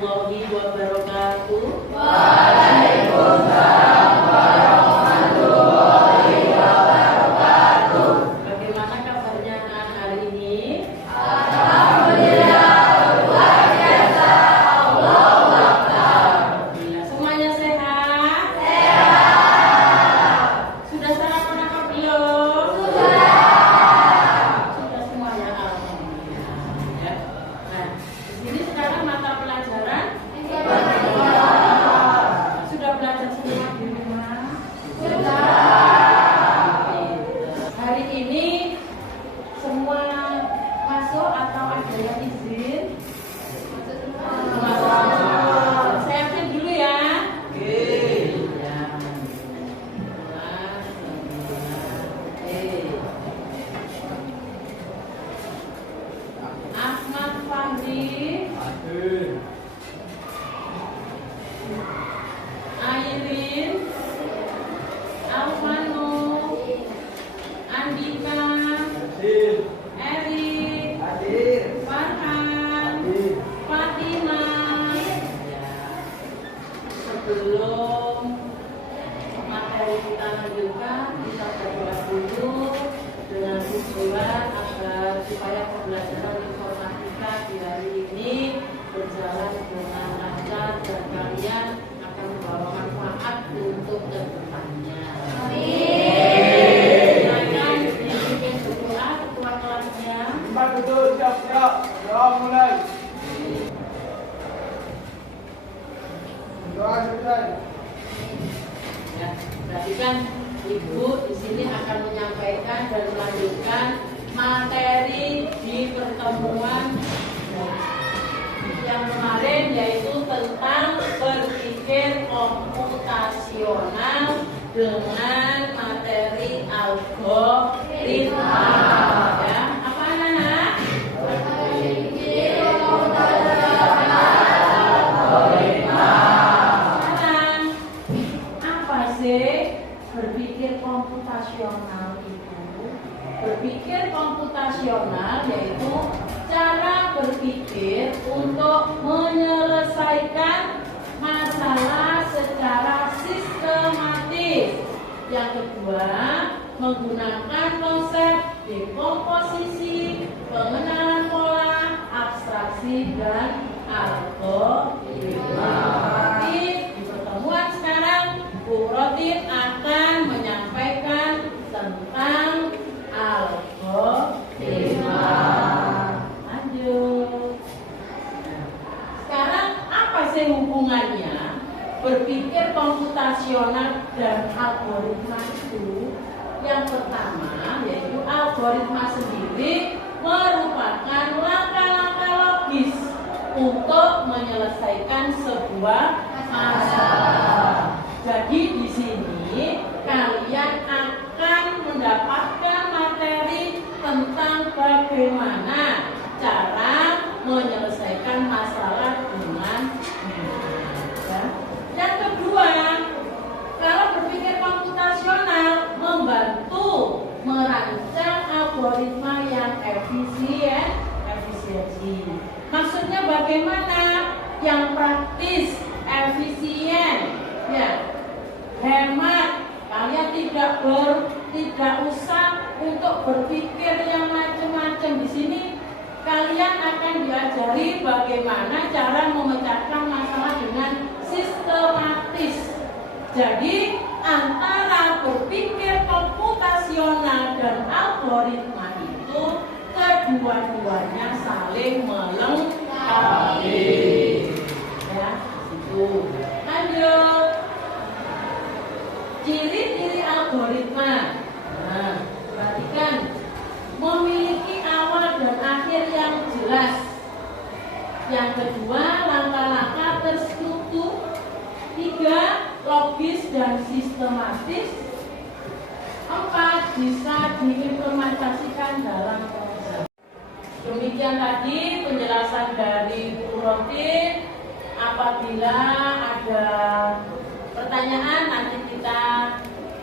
warahmatullahi wabarakatuh. Waalaikumsalam warahmatullahi wabarakatuh. Bagaimana kabarnya anak hari ini? Alhamdulillah luar biasa. Allahu Akbar. Alhamdulillah. Semuanya sehat? Sehat. Sudah sarapan apa belum? Sudah. Sudah semuanya, alhamdulillah. Ya. Nah, di sini sekarang mata pelajaran sudah belajar semua di rumah? Hari ini semua masuk atau ada yang izin? Saya update dulu ya. Ya. Ahmad Fahri, Airin, Alvano, Andika, Erik, Farhan, Fatima. Ya. Sebelum materi kita lanjutkan, kita berdoa dulu dengan tujuan agar supaya pembelajaran informatika di hari ini berjalan dengan lancar dan kalian akan membawa manfaat untuk kedepannya. Silakan dipimpin berdoa ketua kelasnya. Siap. Doa mulai. Doa selesai. Ya, berarti kan Ibu di sini akan menyampaikan dan melanjutkan materi di pertemuan yang kemarin, yaitu tentang berpikir komputasional dengan materi algoritma. Ya, apa anak-anak? Sekarang, apa sih berpikir komputasional itu? Berpikir komputasional yaitu cara berpikir untuk menyelesaikan masalah secara sistematis. Yang kedua, menggunakan konsep dekomposisi, pengenalan pola, abstraksi, dan algoritma. Berarti di pertemuan sekarang, Bu Rotin akan menyampaikan tentang algoritma. Lanjut. Sekarang apa sih hubungannya berpikir komputasional dan algoritma itu? Yang pertama yaitu algoritma sendiri merupakan langkah-langkah logis untuk menyelesaikan sebuah masalah. Jadi di sini kalian akan mendapatkan materi tentang bagaimana cara menyelesaikan masalah dengan ya. Yang kedua, kalau berpikir komputasional membantu merancang algoritma yang efisiensi. Maksudnya bagaimana? Yang praktis, efisien, ya, hemat. Kalian tidak usah untuk berpikir yang macam-macam. Di sini kalian akan diajari bagaimana cara memecahkan masalah dengan sistematis. Jadi antara berpikir komputasional dan algoritma itu kedua-duanya saling melengkapi. Ya, itu. Lanjut. Ciri-ciri algoritma. Nah, perhatikan, memiliki awal dan akhir yang jelas. Yang kedua, langkah-langkah terstruktur. 3, logis dan sistematis. 4, bisa diimplementasikan dalam proses. Demikian tadi penjelasan dari Bu Rotin. Apabila ada pertanyaan nanti kita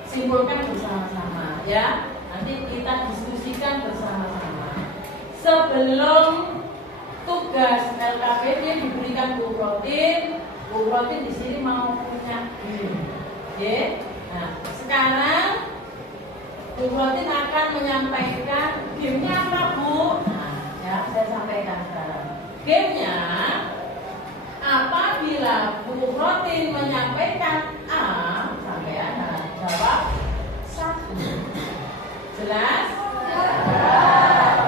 simpulkan bersama-sama ya. Nanti kita diskusikan bersama-sama. Sebelum tugas LKPD diberikan memberikan Bu Protin di sini mau punya game. Oke. Nah, sekarang Bu Protin akan menyampaikan gamenya apa, Bu? Nah, ya, saya sampaikan sekarang. Gamenya, apabila Bu Protin menyampaikan A, sampean jawab 1. Jelas?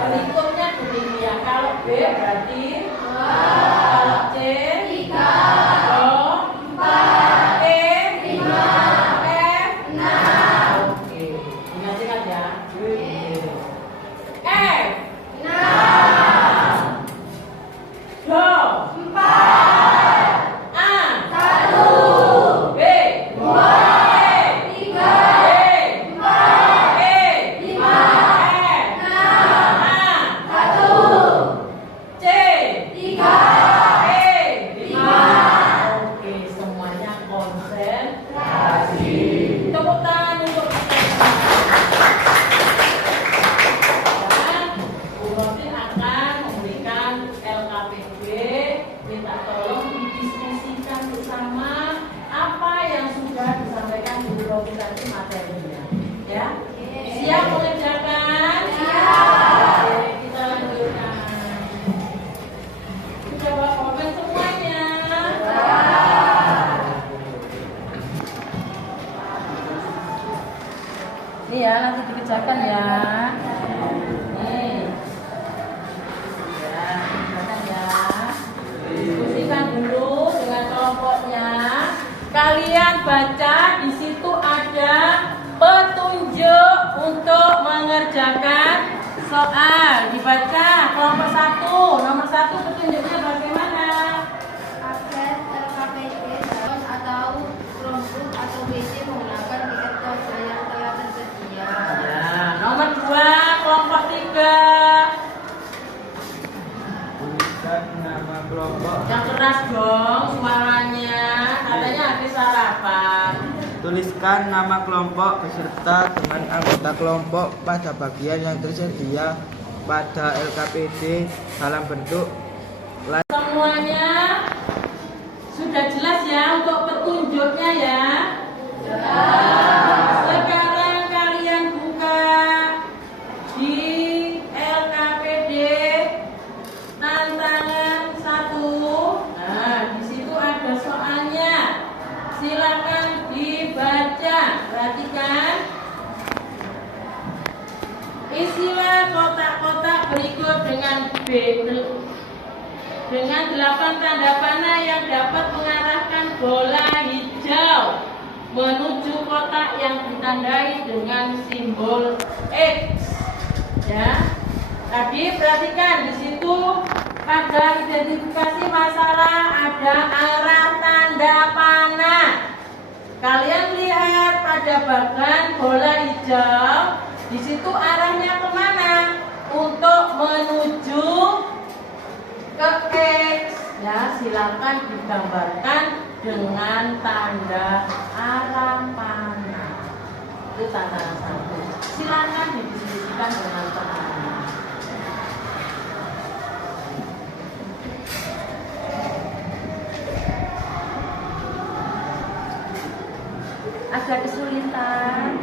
Berikutnya begini ya. Kalau B berarti kalau C 3, E 5, F 6. Oke, ingat-ingat ya. F 6, Do 4, A 1, B 2, E 3, E 4, E 5, F 6, A 1, C 3, E 5. Oke, semuanya konsentrasi. Tepuk tangan untuk kita. Bu Rotin akan memberikan LKPD, minta tolong didiskusikan bersama apa yang sudah disampaikan Bu Rotin tadi materinya. Ya, siap mengerjakan? Siap. Oke, kita lanjutkan. Coba komen semuanya. Ini ya, nanti dikerjakan ya. Nih. Ya, dikerjakan ya. Diskusikan dulu dengan kelompoknya. Kalian baca, di situ ada petunjuk untuk mengerjakan soal. Dibaca kelompok 1. Nomor 1 petunjuknya bagaimana? Akses LKPD calon atau Chromebook atau PC menggunakan tiket kode yang telah tersedia. Ya, nomor 2 kelompok 3. Tuliskan nama kelompok. Yang keras dong suaranya. Katanya habis sarapan. Tuliskan nama kelompok beserta dengan anggota kelompok pada bagian yang tersedia pada LKPD dalam bentuk Semuanya sudah jelas ya untuk petunjuknya ya. Sekarang kalian buka di LKPD tantangan 1. Nah, di situ ada soalnya. Silakan dibaca. Perhatikan. Isilah kotak-kotak berikut dengan 8 tanda panah yang dapat mengarahkan bola hijau menuju kotak yang ditandai dengan simbol X. Ya. Tadi perhatikan di situ pada identifikasi masalah ada arah tanda panah. Kalian lihat pada bagian bola hijau, di situ arahnya kemana? Untuk menuju ke X. Ya, silakan digambarkan dengan tanda arah panah. Itu tanda 1. Silakan didiskusikan dengan teman. Agak kesulitan.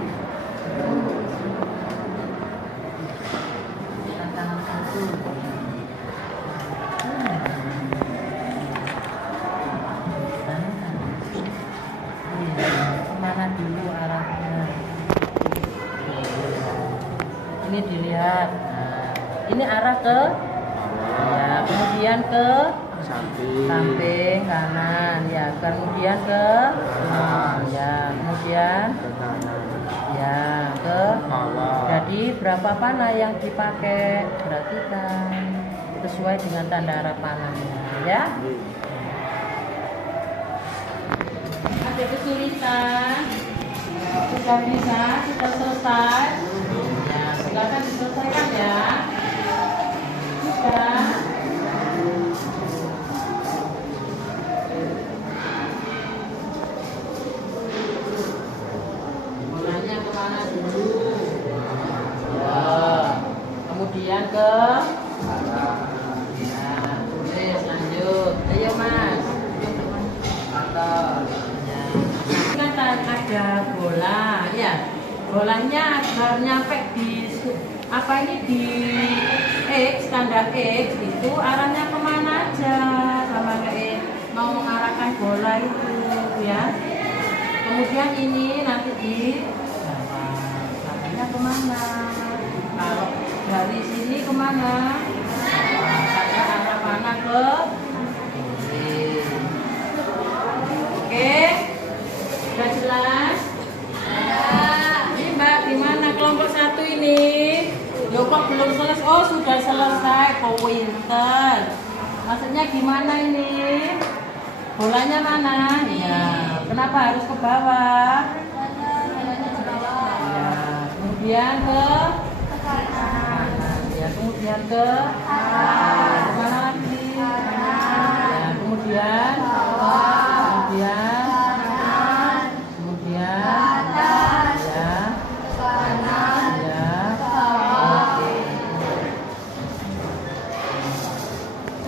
Tantangan 1. Kemana dulu arahnya? Ini dilihat. Nah, ini arah ke ya, kemudian ke samping kanan ya, kemudian ke ya, kemudian ya ke bawah. jadi berapa panah yang dipakai? Perhatikan sesuai dengan tanda arah panahnya ya. Ada kesulitan? Sudah bisa? Sudah selesai? Ya, silakan diselesaikan ya. Sudah. Mulanya kemana dulu? Ya. Kemudian ke? Ya, tulis lanjut. Ayo Mas. bolanya agar nyampe di apa ini di X, tanda X itu arahnya kemana aja, sama kayak mau mengarahkan bola itu ya. Kemudian ini nanti di arahnya kemana, kalau dari sini kemana, ada arah mana ke oke, sudah jelas? Ini Mbak, gimana kelompok 1 ini? Yo kok belum selesai? Oh sudah selesai, pinter. Maksudnya gimana ini? Bolanya mana? Ya, kenapa harus ke bawah? Ya, kemudian ke kanan. Ya, kemudian ke mana lagi? Ya, kemudian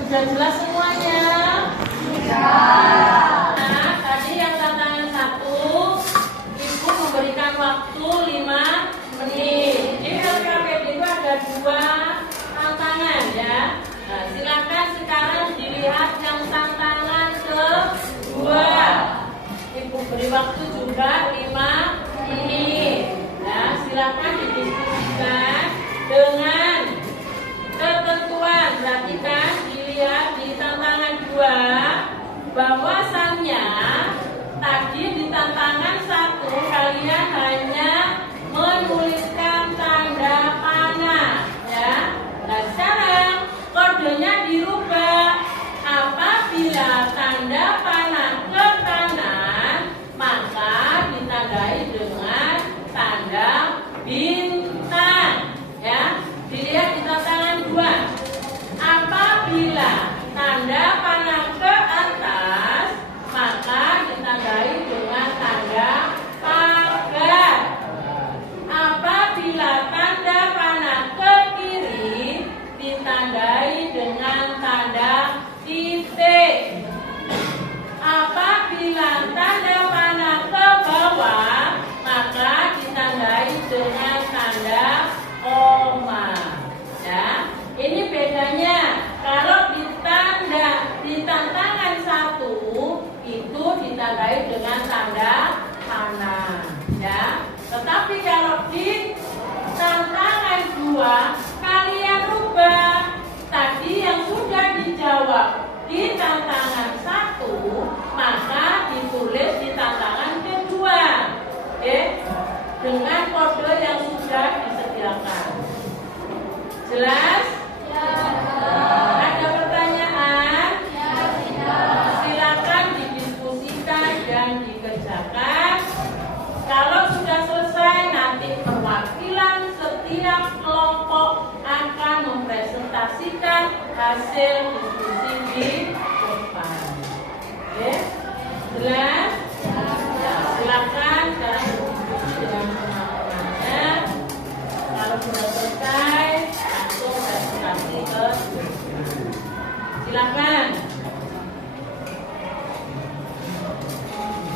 sudah jelas semuanya? Ya. Nah, tadi yang tantangan 1, Ibu memberikan waktu 5 menit. Di LKPD itu ada 2 tantangan ya. Nah, silakan sekarang dilihat yang tantangan kedua. Ibu beri waktu juga 5 menit. Ya, silakan didiskusikan dengan ketentuan. Perhatikan, dilihat di tantangan 2 bahwasannya tadi di tantangan 1 kalian hanya menuliskan tanda panah ya. Nah sekarang kodenya dirubah. Apabila tanda panah ke kanan maka ditandai dengan tanda bintang ya. Dilihat di tantangan 2. Apabila tanda panah ke atas, maka ditandai dengan tanda pagar. Apabila tanda panah ke kiri, ditandai dengan tanda titik. Apabila tanda panah ke bawah, maka ditandai dengan tanda koma. Ya. Ini bedanya. Kalau di tantangan 1 itu ditandai dengan tanda panah, ya. Tetapi kalau di tantangan 2 kalian rubah. Tadi yang sudah dijawab di tantangan 1 maka ditulis di tantangan kedua, oke? Dengan kode yang sudah disediakan. Jelas? Ada pertanyaan? Silakan didiskusikan dan dikerjakan. Kalau sudah selesai, nanti perwakilan setiap kelompok akan mempresentasikan hasil diskusi di depan. Oke? Jelas? Silakan sekarang berdiskusi dengan teman-temannya. Kalau sudah selesai, langsung presentasi ke silakan.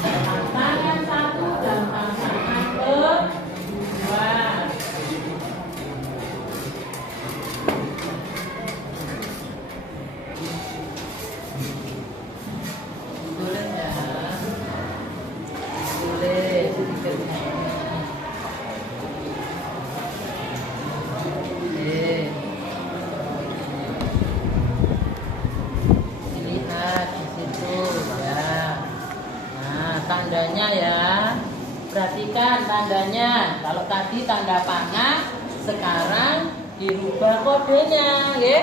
Tantangan 1 dan tantangan kedua. Boleh ya? Boleh. Lihat di situ ya. Nah, tandanya ya. Perhatikan tandanya. Kalau tadi tanda panah, sekarang dirubah kodenya, ya.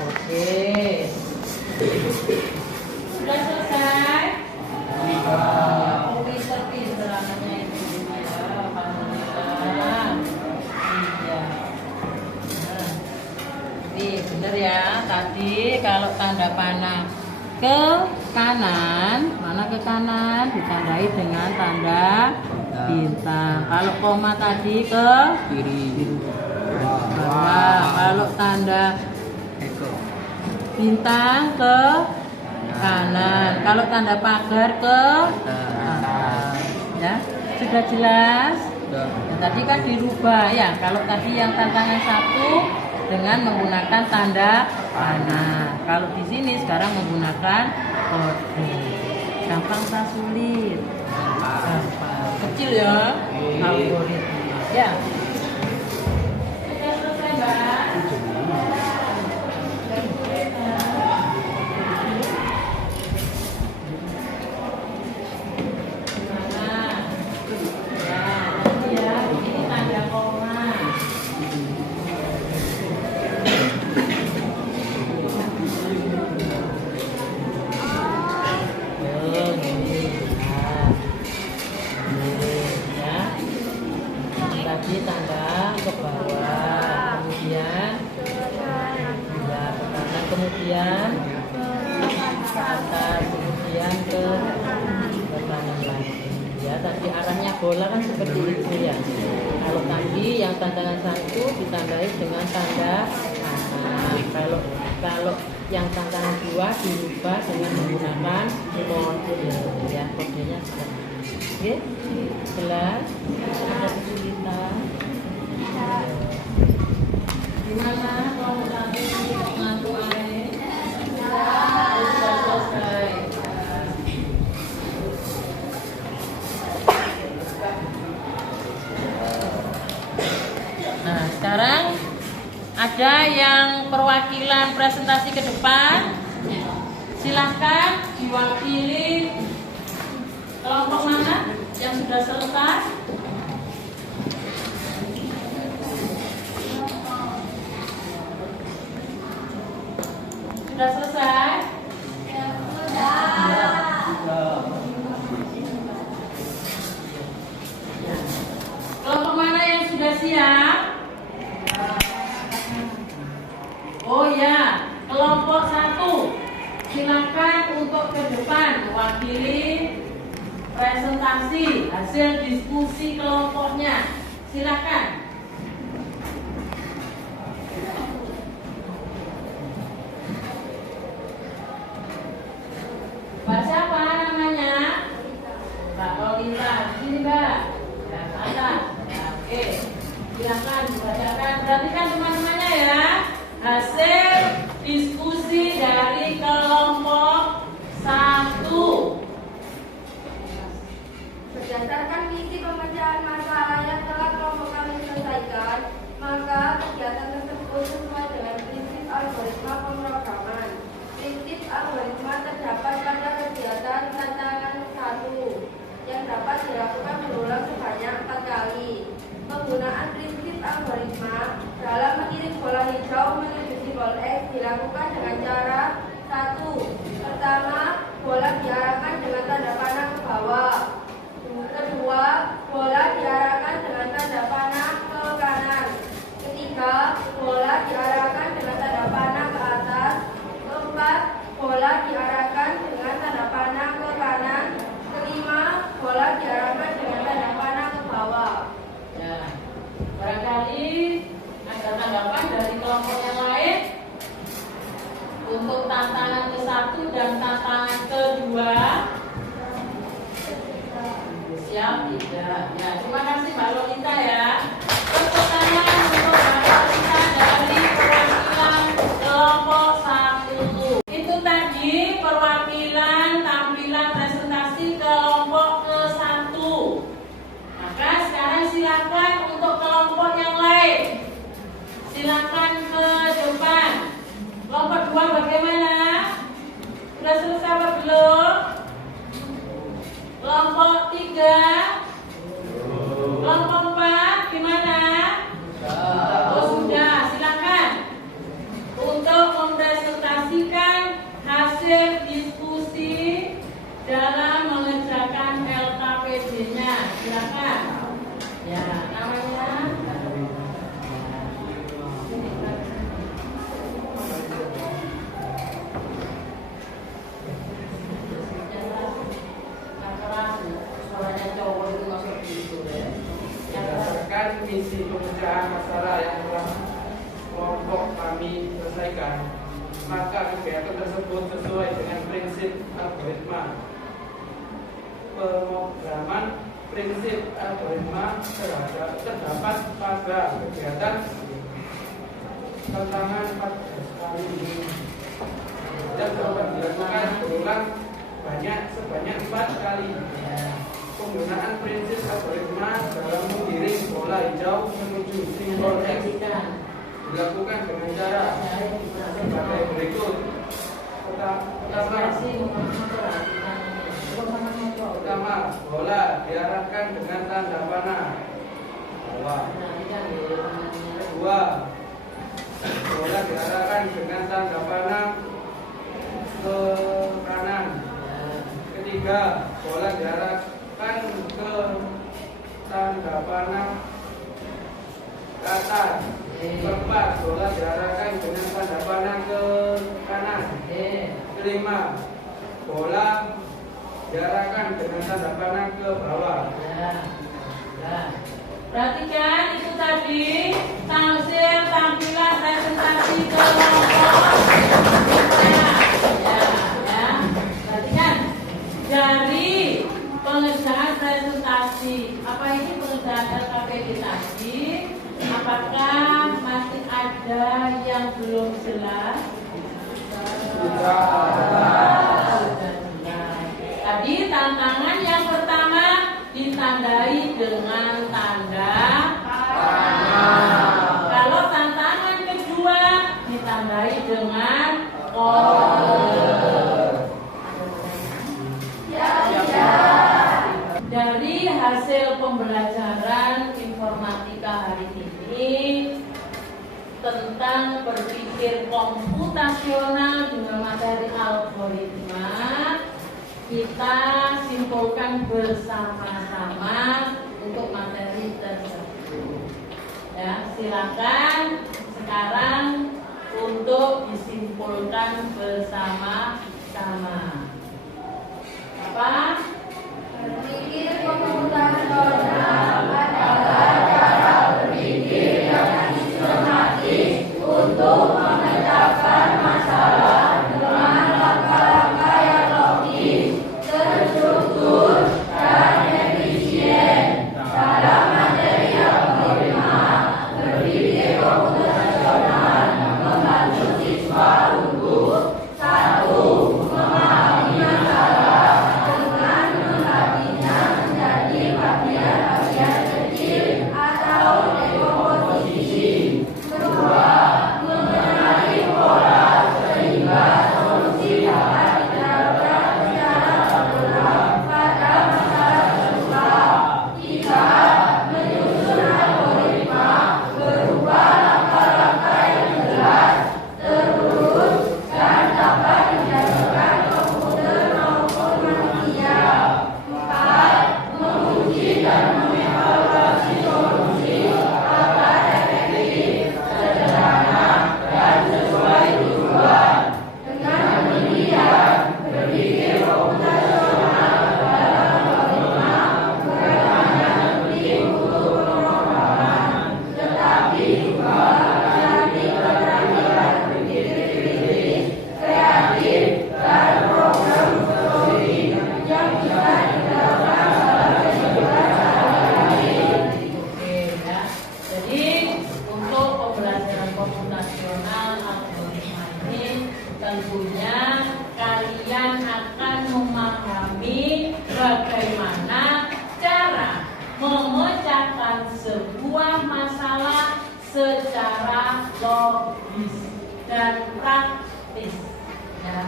Oke. Sudah selesai? Pinter-pinter anaknya itu ya, alhamdulillah. Iya. Nih, bener ya. Tadi kalau tanda panah ke kanan, mana ke kanan ditandai dengan tanda bintang. Kalau koma tadi ke Kiri. bawah. Kalau tanda bintang ke kanan. Kalau tanda pagar ke atas. Ya, sudah jelas? sudah. Nah, tadi kan dirubah ya. Kalau tadi yang tantangan 1 dengan menggunakan tanda panah. Kalau di sini sekarang menggunakan kode. Gampang tak sulit? Gampang. Kecil ya. Algoritma. Ya. Sudah selesai, Mbak. Tanda ke bawah, kemudian ya, ke kanan, kemudian ke atas, kemudian ke kanan lagi. Ya, tadi arahnya bola kan seperti itu ya. Kalau tadi yang tantangan 1 ditandai dengan tanda panah. Kalau yang tantangan 2 dirubah dengan menggunakan kode. Ya, kodenya seperti ini. Oke, jelas? Ada kesulitan? Gimana kalau nanti ngantuk air? Sudah selesai. Nah, sekarang ada yang perwakilan presentasi ke depan. Silahkan diwakili kelompok mana yang sudah selesai. Sudah selesai? Ya, sudah. Kelompok mana yang sudah siap? Oh ya, kelompok 1. Silakan untuk ke depan mewakili presentasi hasil diskusi kelompoknya. Silakan. Mbak siapa namanya? Mbak Lolita. Di sini Mbak. Ya, atas. Ya, oke. Silakan dibacakan. Perhatikan teman-temannya ya. Hasil diskusi dari kelompok 1. Berdasarkan misi pemecahan masalah yang telah kelompok kami selesaikan, maka kegiatan tersebut sesuai dengan prinsip algoritma pemrograman. Prinsip algoritma terdapat pada kegiatan tantangan 1 yang dapat dilakukan berulang sebanyak 4 kali. Penggunaan prinsip algoritma dalam mengirim bola hijau menuju simbol X dilakukan dengan cara 1. Pertama, bola diarahkan dengan tanda panah ke bawah. Kedua, bola diarahkan dengan tanda panah ke kanan. Ketiga, bola diarahkan dengan tanda panah ke atas. Keempat, bola diarahkan dengan tanda panah ke kanan. Kelima, bola diarahkan dengan tanda panah ke bawah. Ya, barangkali ada tanggapan dari kelompok yang lain untuk tantangan ke-1 dan tantangan ke-2. Siap tidak? Ya, terima kasih Mbak Lolita ya. Pertanyaan untuk Mbak Lolita dari perwakilan kelompok 1. Itu tadi perwakilan tampilan presentasi kelompok ke-1. Maka sekarang silakan untuk kelompok yang lain. Silakan ke depan. Kelompok 2 bagaimana? Sudah selesai apa belum? Kelompok 3, kelompok 4 gimana? Oh sudah, silakan untuk mempresentasikan hasil diskusi dalam mengerjakan LKPD-nya. Silakan. Ya, namanya. Berdasarkan misi pemecahan masalah yang telah kelompok kami selesaikan, maka kegiatan tersebut sesuai dengan prinsip algoritma pemrograman prinsip algoritma terdapat pada kegiatan tantangan 14 kali ini dan dapat dilakukan berulang sebanyak 4 kali. Penggunaan prinsip algoritma dalam menggiring bola hijau menuju simbol X dilakukan dengan cara sebagai berikut. Pertama, bola diarahkan dengan tanda panah bawah. Kedua, bola diarahkan dengan tanda panah ke kanan. Ketiga, bola diarahkan ke tanda panah ke atas. Keempat, bola diarahkan dengan tanda panah ke kanan. Kelima, bola diarahkan dengan tanda panah ke bawah. Perhatikan itu tadi tampil tampilan presentasi kelompok. Perhatikan dari pengerjaan presentasi. Apa ini pengerjaan LKPD tadi? Apakah masih ada yang belum jelas? Tadi tantangan yang pertama ditandai dengan tanda panah. Kalau tantangan kedua ditandai dengan kode. Dari hasil pembelajaran informatika hari ini tentang berpikir komputasional dengan materi algoritma, kita simpulkan bersama-sama untuk materi tersebut. Ya, silakan sekarang untuk disimpulkan bersama-sama. Apa? Berpikir komputasional adalah cara berpikir yang sistematis untuk memecahkan masalah dengan langkah-langkah yang logis, terstruktur, dan efisien. Dalam materi algoritma, berpikir komputasional membantu siswa untuk 1. Memahami masalah dengan membaginya menjadi bagian-bagian kecil atau dekomposisi. 2. Mengenali pola sehingga solusi dapat diterapkan secara akurat pada masalah serupa. 3. Menyusun algoritma berupa langkah-langkah yang jelas, terurus, dan dapat dijadikan komputer maupun manusia. 4. Menguji dan mengevaluasi solusi agar efektif, sederhana, dan sesuai tujuan. Dengan demikian, berpikir komputasional dalam algoritma bukan hanya penting untuk pemrograman, tetapi juga melatih keterampilan berpikir kritis, kreatif, dan problem-solving yang bisa diterapkan dalam kehidupan sehari-hari. Oke ya. Jadi untuk pembelajaran komputasional algoritma ini tentunya kalian akan memahami bagaimana cara memecahkan sebuah masalah secara logis dan praktis. Ya.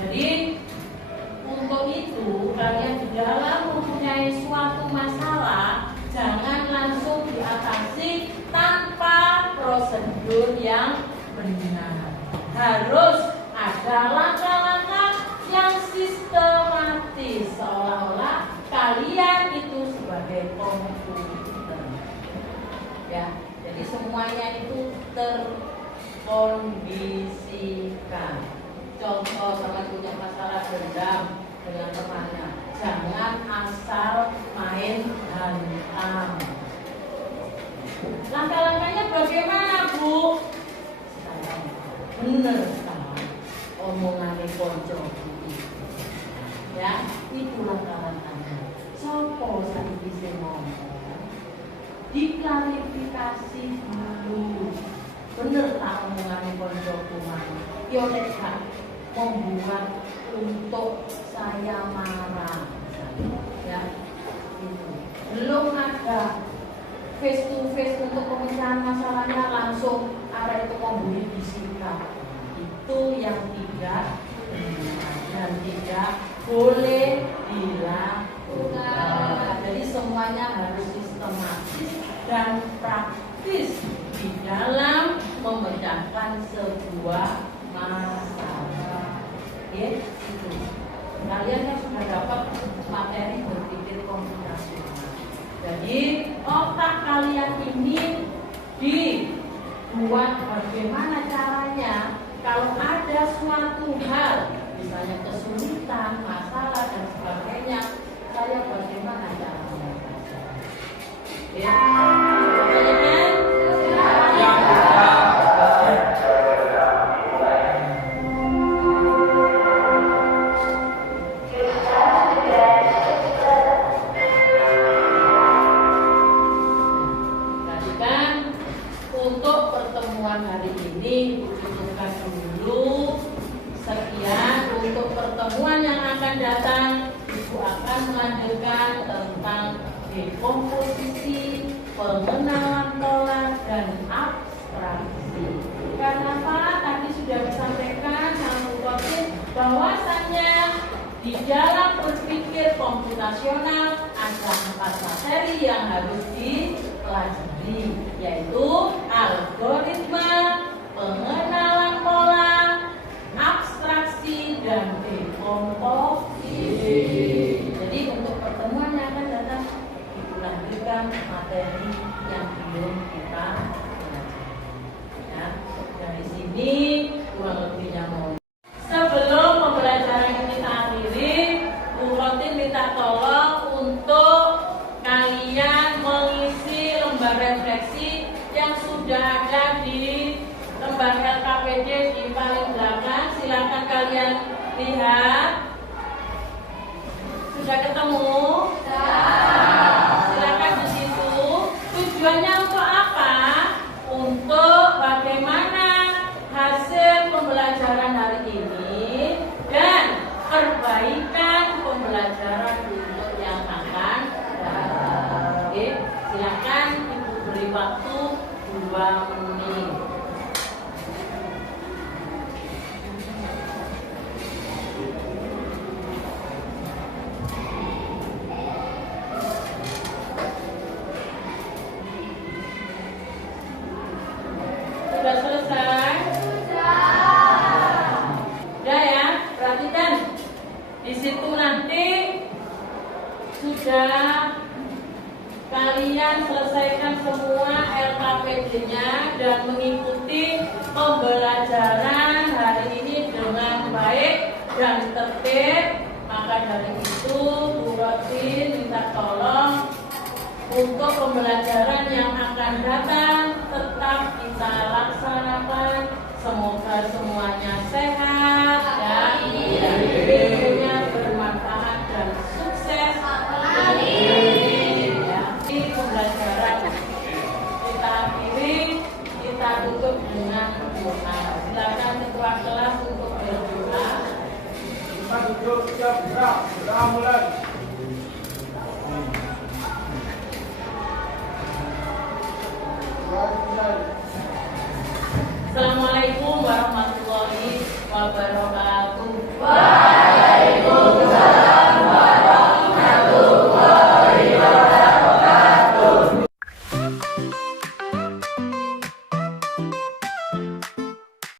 Jadi untuk itu kalian di dalam mempunyai suatu masalah jangan langsung diatasi tanpa prosedur yang benar. Harus ada langkah-langkah yang sistematis seolah-olah kalian itu sebagai komputer. Ya, jadi semuanya itu terkondisikan. Contoh sama punya masalah dendam dengan temannya, jangan asal main hantam. Langkah-langkahnya bagaimana, Bu? Bener sekali omongannya konco. Ya, itu langkah-langkahnya. Sopo saiki sing ngomong? Diklarifikasi dulu. Bener tak omongannya koncoku mang? Yo nek gak membuat untuk saya marah, ya. Itu. Belum ada face to face untuk pemecahan masalahnya, langsung arah itu membuli bisikan. Itu yang tidak benar dan tidak boleh dilakukan. Jadi semuanya harus sistematis dan praktis di dalam memecahkan sebuah masalah. Itu. Kalian yang sudah dapat materi berpikir komputasional. Jadi otak kalian ini dibuat bagaimana caranya kalau ada suatu hal, misalnya kesulitan, masalah dan sebagainya, saya bagaimana cara mengatasinya? Ya, pertanyaan? Hari ini cukupkan dulu sekian. Untuk pertemuan yang akan datang, Ibu akan melanjutkan tentang dekomposisi, pengenalan pola dan abstraksi. Karena apa? Tadi sudah disampaikan sama Bu Kotin bahwasannya di dalam berpikir komputasional ada 4 materi yang harus dipelajari, yaitu algoritma, pengenalan pola, abstraksi, dan dekomposisi. Jadi untuk pertemuan yang akan datang dilanjutkan materi yang belum kita pelajari. Ya, dari sini kurang lebihnya mau. Sebelum pembelajaran ini kita akhiri, Bu Kotin minta tolong untuk kalian mengisi lembar refleksi yang sudah ada di lembar LKPD di paling belakang. Silakan kalian lihat. Sudah ketemu? Silakan di situ. Tujuannya untuk apa? Untuk bagaimana hasil pembelajaran hari ini dan perbaikan pembelajaran untuk yang akan datang. Oke, silakan Ibu beri waktu 2 menit. Sudah selesai? Sudah ya, perhatikan. Di situ nanti sudah kalian selesaikan semua LKPD-nya dan mengikuti pembelajaran hari ini dengan baik dan tertib. Maka dari itu Bu Kotin minta tolong untuk pembelajaran yang akan datang tetap kita laksanakan. Semoga semuanya sehat dan ilmunya bermanfaat dan sukses. Amin. Ya, ini pembelajaran kita akhiri, kita tutup dengan doa. Silakan ketua kelas untuk berdoa. Kita duduk siap gerak, mulai.